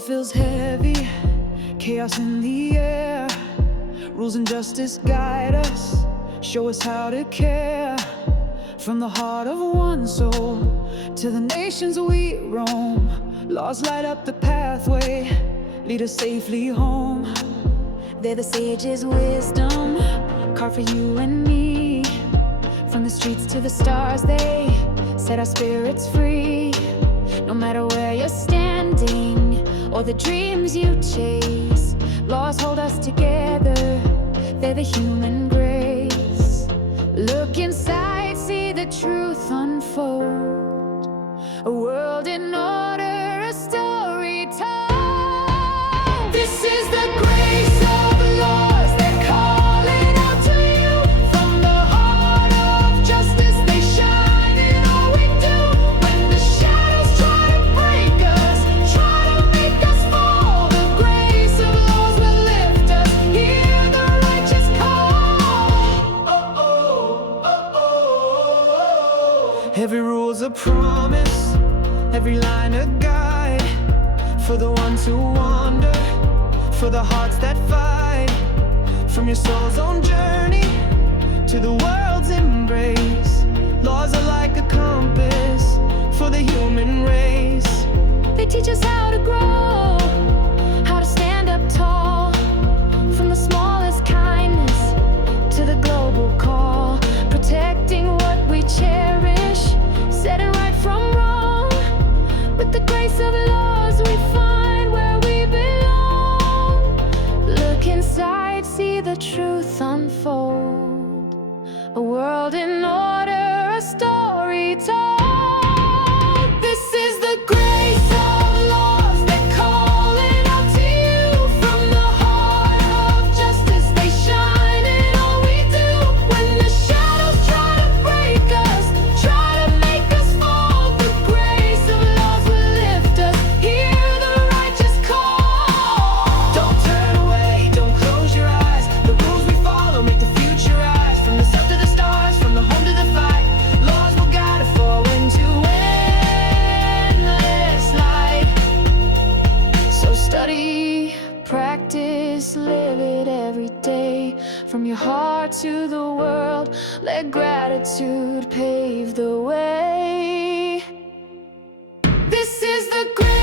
world feels heavy, chaos in the air. Rules and justice guide us, show us how to care. From the heart of one soul to the nations we roam, laws light up the pathway, lead us safely home. They're the sage's wisdom, carved for you and me. From the streets to the stars, they set our spirits free. No matter where you're standing or the dreams you chase, laws hold us together, they're the human grace. Look inside, see the truth unfold. A world in order, a story told. This is the grace of laws, they're calling out to you. From the heart of justice, they shine in all we do. When the shadows try to break us, try to make us fall, the grace of laws will lift us. Hear the righteous call. Oh, oh, oh, oh. Every rule's a promise, every line a guide. For the ones who wander, for the hearts that fight. From your soul's own journey to the world's embrace, laws are like a compass for the human race. They teach us how to grow, how to stand up tall. From the smallest kindness to the global call, protecting what we cherish, setting right from wrong. With the grace of laws we find where we belong. Look inside, see the truth unfold. A world in order, a story told. This is the grace of laws, they're calling out to you. From the heart of justice, they shine in all we do. When the shadows try to break us, try to make us fall, the grace of laws will lift us. Hear the righteous call. Don't turn away, don't close your eyes. The rules we follow make the future rise. From the sun to the stars, from the home to the fight, laws will guide us forward into endless light. So study, practice, live it every day. From your heart to the world, let gratitude pave the way. This is the grace